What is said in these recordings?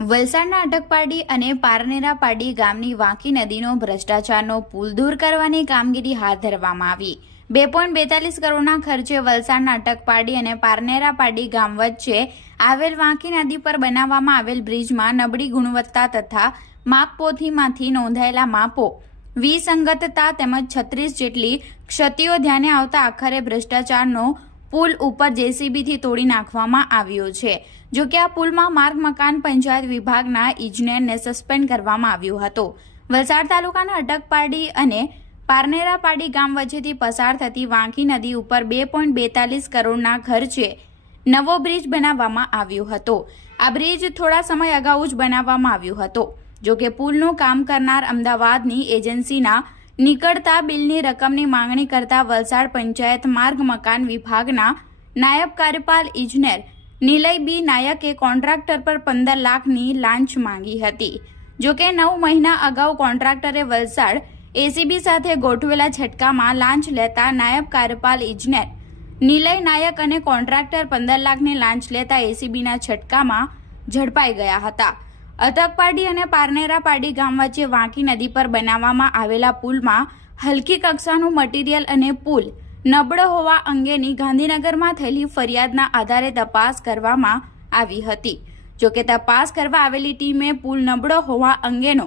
વલસાડના અટકપાડી અને પારનેરાપાડી ગામની વાંકી નદીનો ભ્રષ્ટાચારનો પુલ દૂર કરવાની કામગીરી હાથ ધરવામાં આવી. બે પોઈન્ટ બેતાલીસ કરોડના ખર્ચે વલસાડના અટકપાડી અને પારનેરાપાડી ગામ વચ્ચે આવેલ વાંકી નદી પર બનાવવામાં આવેલ બ્રિજમાં નબળી ગુણવત્તા તથા માપપોથીમાંથી નોંધાયેલા માપો, વિસંગતતા તેમજ છત્રીસ જેટલી ક્ષતિઓ ધ્યાને આવતા આખરે ભ્રષ્ટાચારનો પુલ ઉપર જેસીબીથી તોડી નાખવામાં આવ્યો છે. જો કે આ પુલમાં માર્ગ, મકાન, પંચાયત વિભાગના ઇજનેરને સસ્પેન્ડ કરવામાં આવ્યો હતો. વલસાડ તાલુકાના અટકપાડી અને પારનેરાપાડી ગામ વચ્ચેથી પસાર થતી વાંકી નદી ઉપર બે પોઈન્ટ બેતાલીસ કરોડના ખર્ચે નવો બ્રિજ બનાવવામાં આવ્યો હતો. આ બ્રિજ થોડા સમય અગાઉ જ બનાવવામાં આવ્યો હતો. જો કે પુલનું કામ કરનાર અમદાવાદની એજન્સીના નીકળતા બિલની રકમની માંગણી કરતા વલસાડ પંચાયત માર્ગ મકાન વિભાગના નાયબ કાર્યપાલ ઇજનેર નિલય બી નાયકે કોન્ટ્રાક્ટર પર પંદર લાખની લાંચ માંગી હતી. જોકે નવ મહિના અગાઉ કોન્ટ્રાક્ટરે વલસાડ એસીબી સાથે ગોઠવેલા છટકામાં લાંચ લેતા નાયબ કાર્યપાલ ઇજનેર નિલય નાયક અને કોન્ટ્રાક્ટર પંદર લાખની લાંચ લેતા એસીબીના છટકામાં ઝડપાઈ ગયા હતા. અતકપાડી અને પારનેરાપાડી ગામ વચ્ચે વાંકી નદી પર બનાવવામાં આવેલા પુલમાં હલકી કક્ષાનું મટીરીયલ અને પુલ નબળો હોવા અંગેની ગાંધીનગરમાં થયેલી ફરિયાદના આધારે તપાસ કરવામાં આવી હતી. જોકે તપાસ કરવા આવેલી ટીમે પુલ નબળો હોવા અંગેનો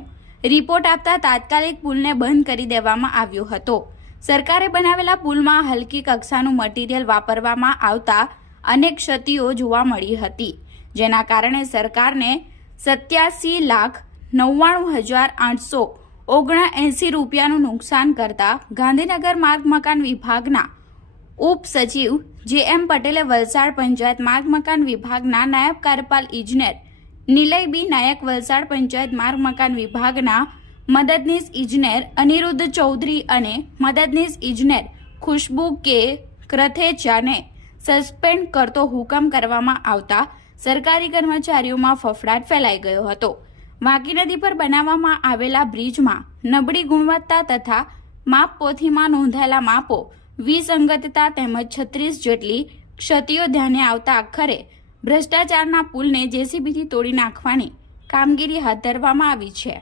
રિપોર્ટ આપતા તાત્કાલિક પુલને બંધ કરી દેવામાં આવ્યો હતો. સરકારે બનાવેલા પુલમાં હલકી કક્ષાનું મટીરીયલ વાપરવામાં આવતા અનેક ક્ષતિઓ જોવા મળી હતી, જેના કારણે સરકારને સત્યાસી લાખ નવ્વાણું હજાર આઠસો ઓગણએંસી રૂપિયાનું નુકસાન કરતા ગાંધીનગર માર્ગ મકાન વિભાગના ઉપસચિવ જે એમ પટેલે વલસાડ પંચાયત માર્ગ મકાન વિભાગના નાયબ કાર્યપાલ ઇજનેર નિલય બી નાયક વલસાડ પંચાયત માર્ગ મકાન વિભાગના મદદનીશ ઇજનેર અનિરુદ્ધ ચૌધરી અને મદદનીશ ઇજનેર ખુશ્બુ કે ક્રથેચાને સસ્પેન્ડ કરતો હુકમ કરવામાં આવતા સરકારી કર્મચારીઓમાં ફફડાટ ફેલાઈ ગયો હતો. વાંકી નદી પર બનાવવામાં આવેલા બ્રિજમાં નબળી ગુણવત્તા તથા માપપોથીમાં નોંધાયેલા માપો વિસંગતતા તેમજ છત્રીસ જેટલી ક્ષતિઓ ધ્યાને આવતા આખરે ભ્રષ્ટાચારના પુલને જેસીબીથી તોડી નાખવાની કામગીરી હાથ ધરવામાં આવી છે.